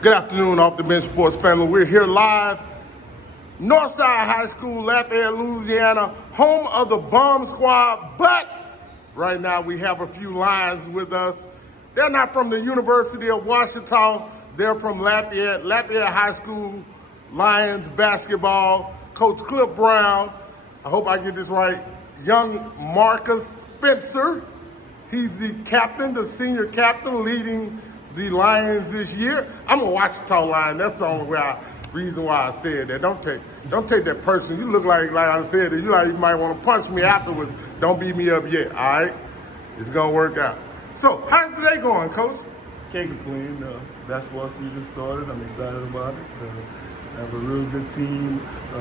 Good afternoon, Off the Bench Sports family. We're here live, Northside High School, Lafayette, Louisiana, home of the Bomb Squad. But right now we have a few Lions with us. They're not from the University of Washington. They're from Lafayette High School, Lions basketball. Coach Cliff Brown, I hope I get this right, young Marcus Spencer. He's the captain, the senior captain, leading the Lions this year. I'm a Washington Lion. That's the only reason why I said that. Don't take that person. You look like I said it. You might want to punch me afterwards. Don't beat me up yet. All right, it's gonna work out. So how's today going, Coach? Can't complain. Basketball season started. I'm excited about it. I have a real good team.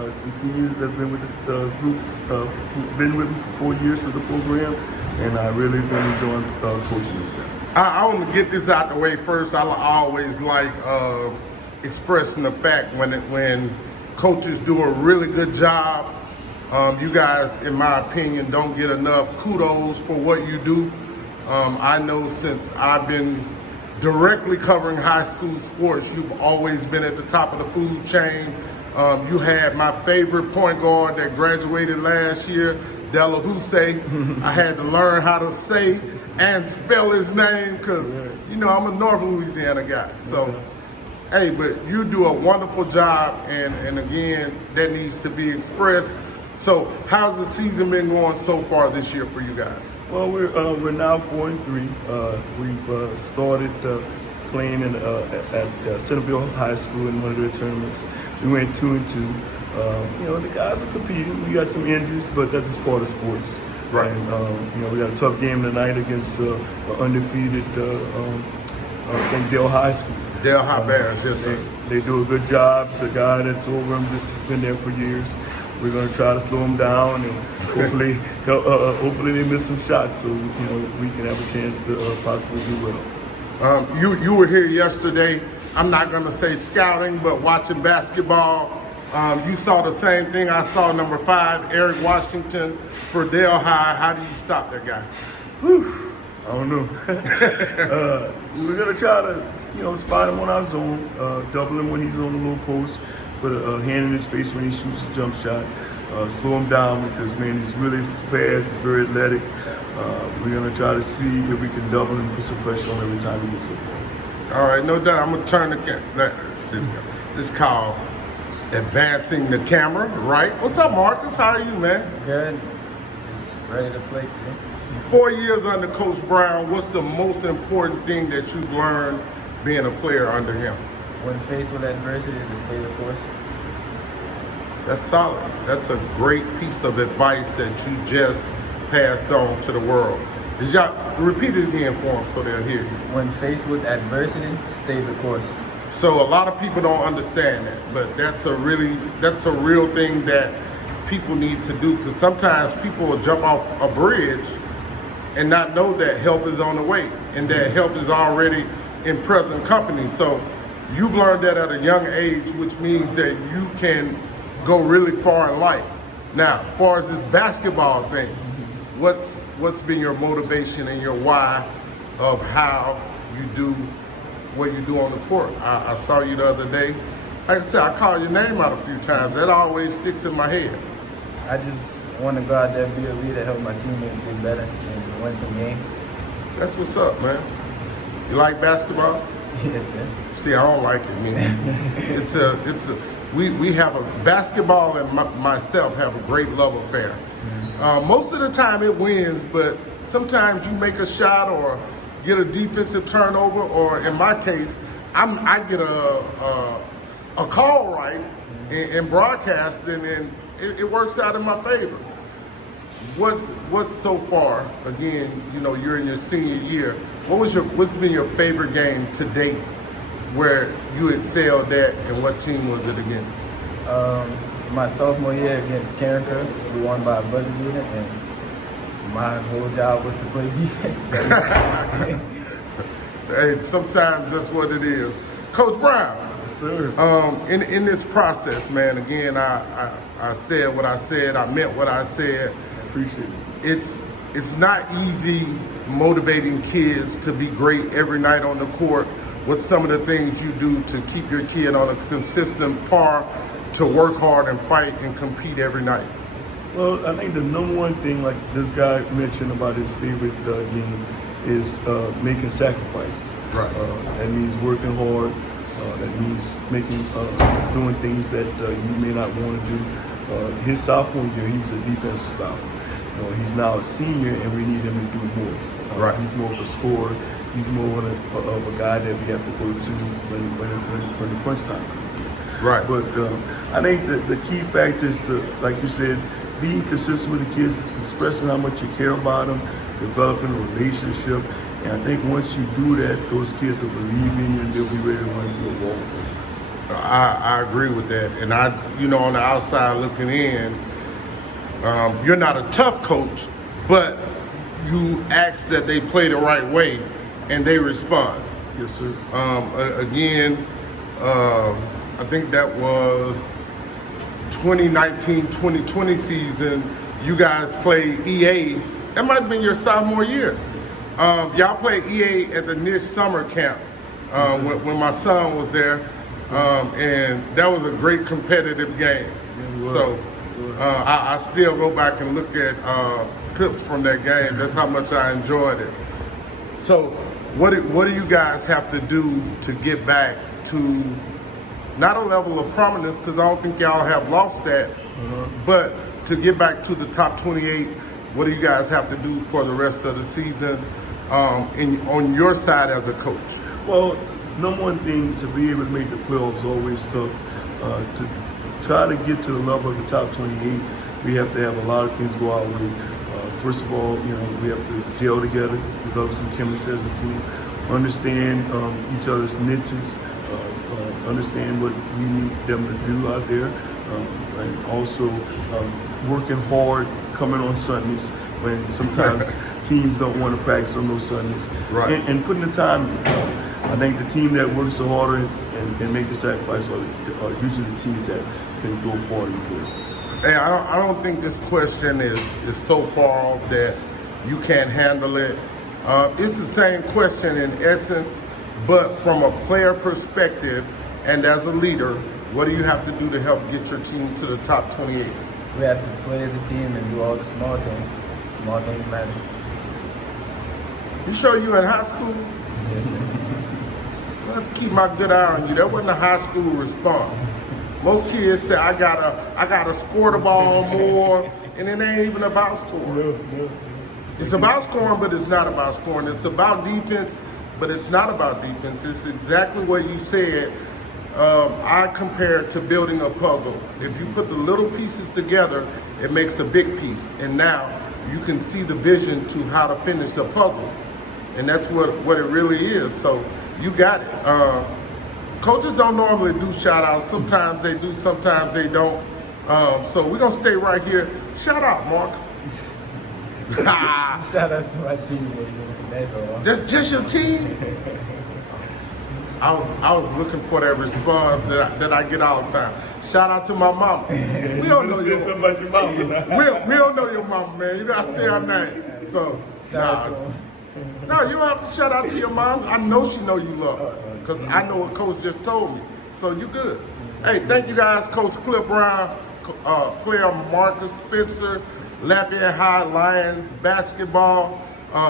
Some seniors that's been with the group, who've been with me for 4 years with the program, and I really been enjoying coaching this guys. I want to get this out the way first. I always like expressing the fact when coaches do a really good job. You guys, in my opinion, don't get enough kudos for what you do. I know since I've been directly covering high school sports, you've always been at the top of the food chain. You had my favorite point guard that graduated last year, Delahousse. I had to learn how to say and spell his name because, I'm a North Louisiana guy. So, hey, but you do a wonderful job, and again, that needs to be expressed. So, how's the season been going so far this year for you guys? Well, we're now 4-3. We've started playing at Centerville High School in one of their tournaments. We went 2-2. The guys are competing. We got some injuries, but that's just part of sports. Right. And, we got a tough game tonight against the undefeated, I think, Dale High School. Dale High Bears, yes, sir. They do a good job. The guy that's over them has been there for years. We're going to try to slow them down, and hopefully they miss some shots so, we can have a chance to possibly do well. You were here yesterday. I'm not going to say scouting, but watching basketball. You saw the same thing I saw, number 5, Eric Washington for Dale High. How do you stop that guy? Whew, I don't know. We're going to try to, spot him on our zone, double him when he's on the low post, put a hand in his face when he shoots a jump shot, slow him down because, man, he's really fast, he's very athletic. We're going to try to see if we can double and put some pressure on every time he gets up. All right, no doubt. I'm going to turn the camera. This is called advancing the camera, right? What's up, Marcus? How are you, man? Good. Just ready to play today. 4 years under Coach Brown, what's the most important thing that you've learned being a player under him? When faced with adversity, to stay the course. That's solid. That's a great piece of advice that you just passed on to the world. Did y'all repeat it again for them so they'll hear you? When faced with adversity, stay the course. So a lot of people don't understand that, but that's a real thing that people need to do, because sometimes people will jump off a bridge and not know that help is on the way and that help is already in present company. So you've learned that at a young age, which means that you can go really far in life. Now, as far as this basketball thing, what's been your motivation and your why of how you do what you do on the court? I saw you the other day. Like I said, I called your name out a few times. That always sticks in my head. I just want to go out there and be a leader, help my teammates get better, and win some games. That's what's up, man. You like basketball? Yes, sir. See, I don't like it, man. We have a basketball and myself have a great love affair. Most of the time it wins, but sometimes you make a shot or get a defensive turnover, or in my case, I get a call right in broadcasting, and it works out in my favor. What's so far? Again, you're in your senior year. What's been your favorite game to date, where you excelled at, and what team was it against? My sophomore year against Karenka, we won by a buzzer beater, and my whole job was to play defense. Hey, sometimes that's what it is. Coach Brown. Yes, sir. In this process, man, again, I said what I said. I meant what I said. I appreciate it. It's not easy motivating kids to be great every night on the court what's some of the things you do to keep your kid on a consistent par to work hard and fight and compete every night? Well, I think the number one thing, like this guy mentioned about his favorite game, is making sacrifices. Right. That means working hard. That means doing things that you may not want to do. His sophomore year, he was a defensive stopper. He's now a senior, and we need him to do more. Right. He's more of a scorer. He's more of a guy that we have to go to when the crunch time comes. Right. But I think the key factor is to, like you said, being consistent with the kids, expressing how much you care about them, developing a relationship. And I think once you do that, those kids will believe in you and they'll be ready to run through a wall for you. I agree with that. And on the outside looking in, you're not a tough coach, but you ask that they play the right way and they respond. Yes, sir. Again, I think that was 2019-2020 season. You guys played EA. That might have been your sophomore year. Y'all played EA at the Niche summer camp when my son was there, and that was a great competitive game. So I still go back and look at clips from that game. That's how much I enjoyed it. So what do you guys have to do to get back to not a level of prominence, because I don't think y'all have lost that, but to get back to the top 28, what do you guys have to do for the rest of the season on your side as a coach? Well, number one thing, to be able to make the playoffs is always tough. To try to get to the level of the top 28, we have to have a lot of things go our way. First of all, we have to gel together, develop some chemistry as a team, understand each other's niches, understand what we need them to do out there, and also working hard, coming on Sundays when sometimes teams don't want to practice on those Sundays, right. and putting the time in. I think the team that works the harder and make the sacrifice are usually the teams that can go far in the playoffs. Hey, I don't think this question is so far off that you can't handle it. It's the same question in essence, but from a player perspective and as a leader, what do you have to do to help get your team to the top 28? We have to play as a team and do all the small things. Small things matter. You sure you in high school? I have to keep my good eye on you. That wasn't a high school response. Most kids say, I gotta score the ball more, and it ain't even about scoring. It's about scoring, but it's not about scoring. It's about defense, but it's not about defense. It's exactly what you said. I compare it to building a puzzle. If you put the little pieces together, it makes a big piece. And now you can see the vision to how to finish the puzzle. And that's what it really is. So you got it. Coaches don't normally do shout outs. Sometimes they do, sometimes they don't. So we're gonna stay right here. Shout out, Mark. Shout out to my teammates. That's all. Just your team? I was looking for that response that I get all the time. Shout out to my mama. We don't know your mama. We don't know your mama, man. You gotta say her name. So no, you don't have to shout out to your mom. I know she know you love her, because I know what Coach just told me. So you good. Hey, thank you guys, Coach Cliff Brown, player Marcus Spencer, Lafayette High Lions basketball.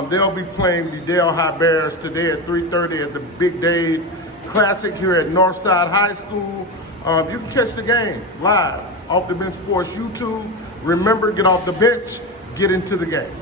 They'll be playing the Dale High Bears today at 3:30 at the Big Dave Classic here at Northside High School. You can catch the game live off the Bench Sports YouTube. Remember, get off the bench, get into the game.